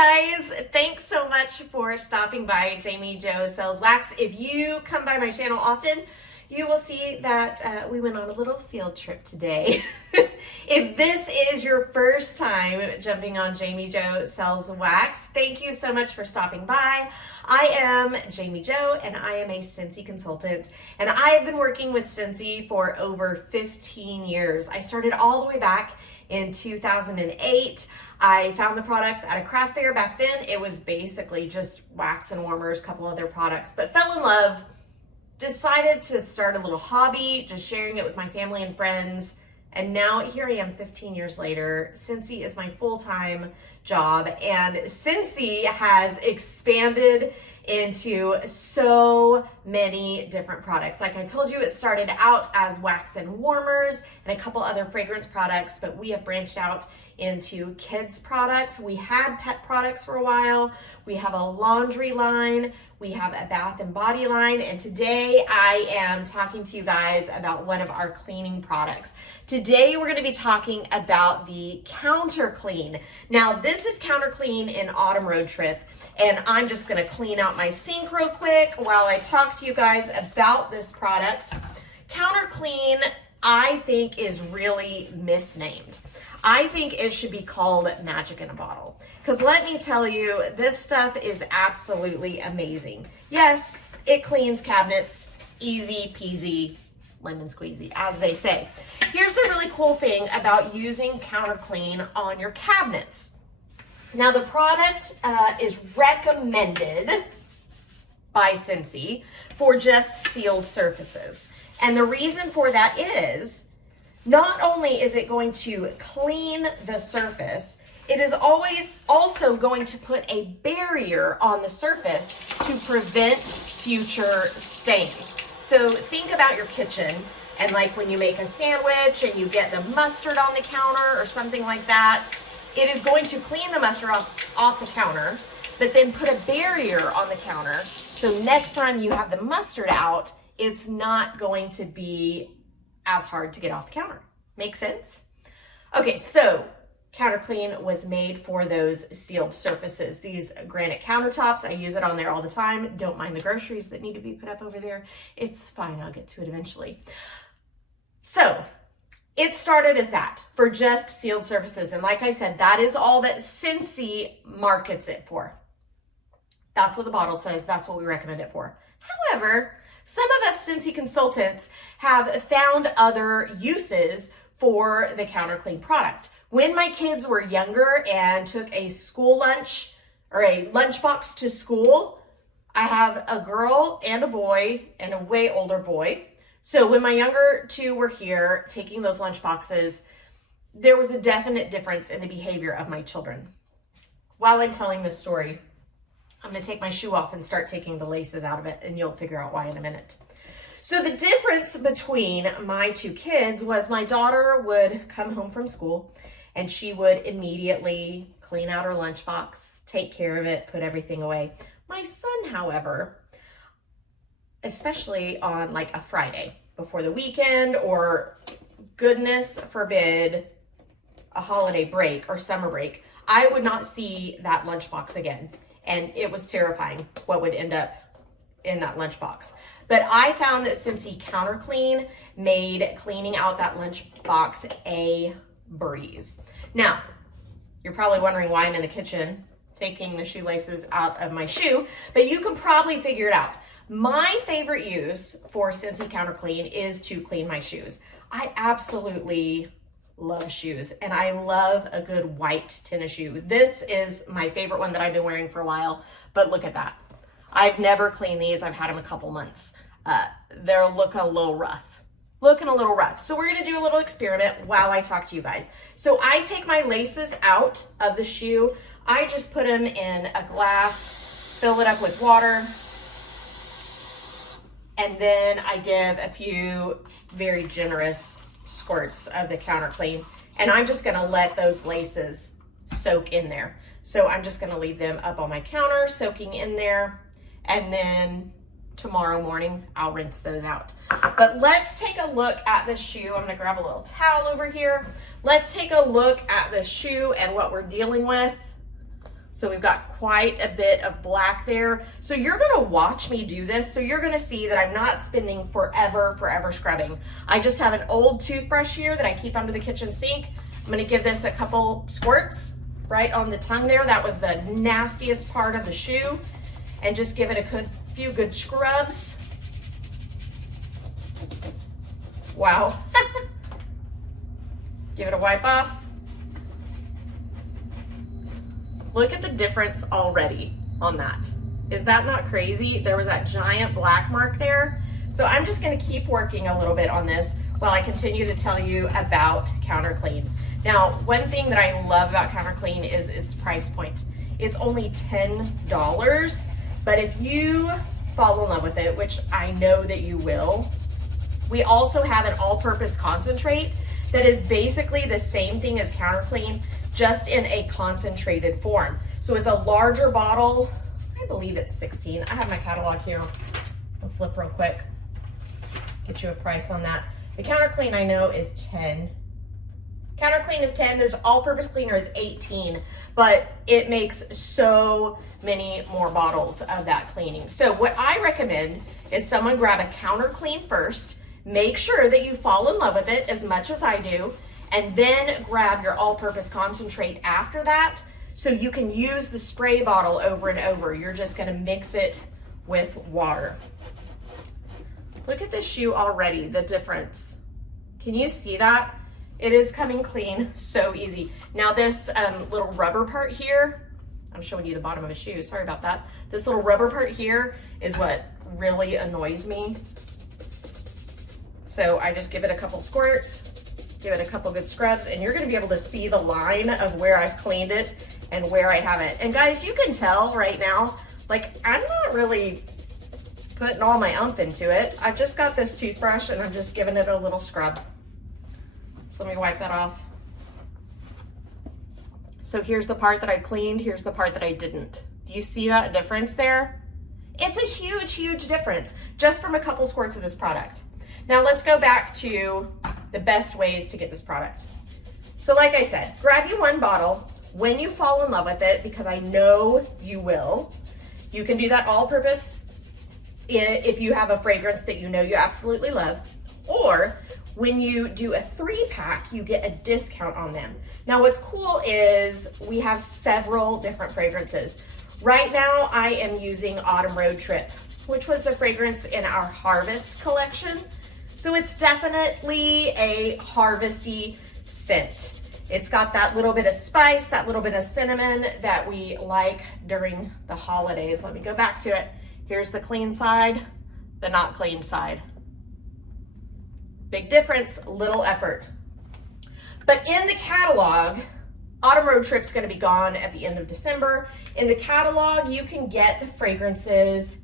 guys, thanks so much for stopping by Jami Jo Sells Wax. If you come by my channel often, you will see that we went on a little field trip today. If this is your first time jumping on Jami Jo Sells Wax, thank you so much for stopping by. I am Jami Jo and I am a Scentsy consultant, and I have been working with Scentsy for over 15 years. I started all the way back in 2008. I found the products at a craft fair. Back then it was basically just wax and warmers, a couple other products, but fell in love, decided to start a little hobby, just sharing it with my family and friends. And now here I am 15 years later. Scentsy is my full-time job, and Scentsy has expanded into so many different products. Like I told you, it started out as wax and warmers and a couple other fragrance products, but we have branched out into kids products. We had pet products for a while. We have a laundry line. We have a bath and body line. And today I am talking to you guys about one of our cleaning products. Today we're going to be talking about the CounterClean. Now this is CounterClean in Autumn Road Trip, and I'm just going to clean out my sink real quick while I talk to you guys about this product. CounterClean, I think, is really misnamed. I think it should be called Magic in a Bottle, because let me tell you, this stuff is absolutely amazing. Yes, it cleans cabinets, easy peasy, lemon squeezy, as they say. Here's the really cool thing about using CounterClean on your cabinets. Now the product is recommended by Scentsy for just sealed surfaces. And the reason for that is, not only is it going to clean the surface, it is always also going to put a barrier on the surface to prevent future stains. So think about your kitchen, and like when you make a sandwich and you get the mustard on the counter or something like that, it is going to clean the mustard off the counter, but then put a barrier on the counter. So next time you have the mustard out, it's not going to be as hard to get off the counter. Make sense? Okay, so CounterClean was made for those sealed surfaces. These granite countertops, I use it on there all the time. Don't mind the groceries that need to be put up over there. It's fine, I'll get to it eventually. So it started as that, for just sealed surfaces. And like I said, that is all that Scentsy markets it for. That's what the bottle says. That's what we recommend it for. However, some of us Scentsy consultants have found other uses for the CounterClean product. When my kids were younger and took a school lunch or a lunchbox to school, I have a girl and a boy and a way older boy. So when my younger two were here taking those lunch boxes, there was a definite difference in the behavior of my children. While I'm telling this story, I'm going to take my shoe off and start taking the laces out of it, and you'll figure out why in a minute. So the difference between my two kids was my daughter would come home from school and she would immediately clean out her lunchbox, take care of it, put everything away. My son, however, especially on like a Friday before the weekend, or goodness forbid, a holiday break or summer break, I would not see that lunchbox again. And it was terrifying what would end up in that lunchbox. But I found that Scentsy CounterClean made cleaning out that lunchbox a breeze. Now, you're probably wondering why I'm in the kitchen taking the shoelaces out of my shoe, but you can probably figure it out. My favorite use for Scentsy CounterClean is to clean my shoes. I absolutely love shoes, and I love a good white tennis shoe. This is my favorite one that I've been wearing for a while, but look at that. I've never cleaned these. I've had them a couple months. They're looking a little rough. So we're gonna do a little experiment while I talk to you guys. So I take my laces out of the shoe. I just put them in a glass, fill it up with water, and then I give a few very generous squirts of the CounterClean, and I'm just gonna let those laces soak in there. So I'm just gonna leave them up on my counter, soaking in there, and then tomorrow morning I'll rinse those out. But let's take a look at the shoe. I'm gonna grab a little towel over here. Let's take a look at the shoe and what we're dealing with. So we've got quite a bit of black there. So you're gonna watch me do this. So you're gonna see that I'm not spending forever scrubbing. I just have an old toothbrush here that I keep under the kitchen sink. I'm gonna give this a couple squirts right on the tongue there. That was the nastiest part of the shoe. And just give it a few good scrubs. Wow. Give it a wipe off. Look at the difference already on that. Is that not crazy? There was that giant black mark there. So I'm just gonna keep working a little bit on this while I continue to tell you about CounterClean. Now, one thing that I love about CounterClean is its price point. It's only $10, but if you fall in love with it, which I know that you will, we also have an all-purpose concentrate that is basically the same thing as CounterClean, just in a concentrated form. So it's a larger bottle. I believe it's 16. I have my catalog here. I'll flip real quick, get you a price on that. The CounterClean I know is 10. CounterClean is 10. There's all-purpose cleaner is 18, but it makes so many more bottles of that cleaning. So what I recommend is someone grab a CounterClean first, make sure that you fall in love with it as much as I do, and then grab your all-purpose concentrate after that, so you can use the spray bottle over and over. You're just gonna mix it with water. Look at this shoe already, the difference. Can you see that? It is coming clean so easy. Now this little rubber part here, I'm showing you the bottom of a shoe, sorry about that. This little rubber part here is what really annoys me. So I just give it a couple squirts, give it a couple good scrubs, and you're gonna be able to see the line of where I've cleaned it and where I haven't. And guys, you can tell right now, like I'm not really putting all my oomph into it. I've just got this toothbrush and I'm just giving it a little scrub. So let me wipe that off. So here's the part that I cleaned, here's the part that I didn't. Do you see that difference there? It's a huge difference just from a couple squirts of this product. Now let's go back to the best ways to get this product. So like I said, grab you one bottle when you fall in love with it, because I know you will. You can do that all-purpose if you have a fragrance that you know you absolutely love, or when you do a 3-pack, you get a discount on them. Now what's cool is we have several different fragrances. Right now I am using Autumn Road Trip, which was the fragrance in our Harvest collection. So it's definitely a harvesty scent. It's got that little bit of spice, that little bit of cinnamon that we like during the holidays. Let me go back to it. Here's the clean side, the not clean side. Big difference, little effort. But in the catalog, Autumn Road Trip's gonna be gone at the end of December. In the catalog, you can get the fragrances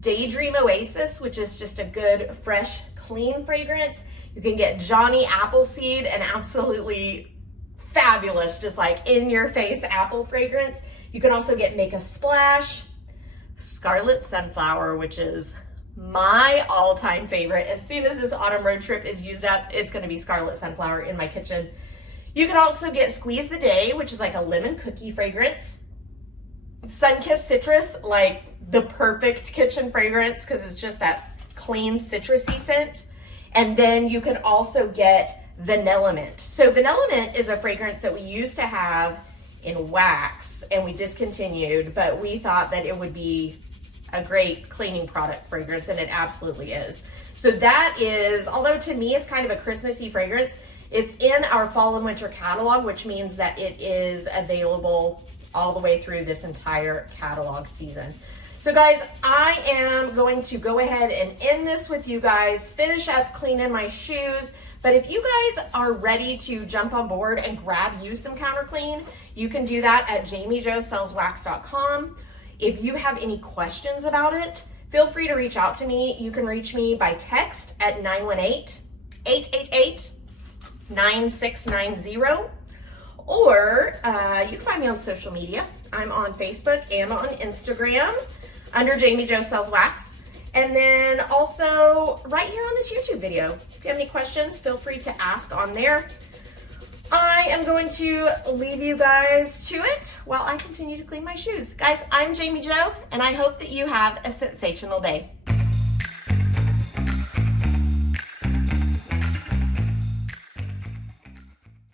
Daydream Oasis, which is just a good, fresh, clean fragrance. You can get Johnny Appleseed, an absolutely fabulous, just like in your face apple fragrance. You can also get Make a Splash, Scarlet Sunflower, which is my all-time favorite. As soon as this Autumn Road Trip is used up, it's gonna be Scarlet Sunflower in my kitchen. You can also get Squeeze the Day, which is like a lemon cookie fragrance. Sunkissed Citrus, like the perfect kitchen fragrance because it's just that clean citrusy scent. And then you can also get Vanilla Mint. So Vanilla Mint is a fragrance that we used to have in wax and we discontinued, but we thought that it would be a great cleaning product fragrance, and it absolutely is. So that is, although to me it's kind of a Christmassy fragrance, it's in our fall and winter catalog, which means that it is available all the way through this entire catalog season. So guys, I am going to go ahead and end this with you guys, finish up cleaning my shoes. But if you guys are ready to jump on board and grab you some CounterClean, you can do that at JamiJoSellsWax.com. If you have any questions about it, feel free to reach out to me. You can reach me by text at 918-888-9690. Or you can find me on social media. I'm on Facebook and on Instagram under Jami Jo Sells Wax. And then also right here on this YouTube video. If you have any questions, feel free to ask on there. I am going to leave you guys to it while I continue to clean my shoes. Guys, I'm Jami Jo, and I hope that you have a sensational day.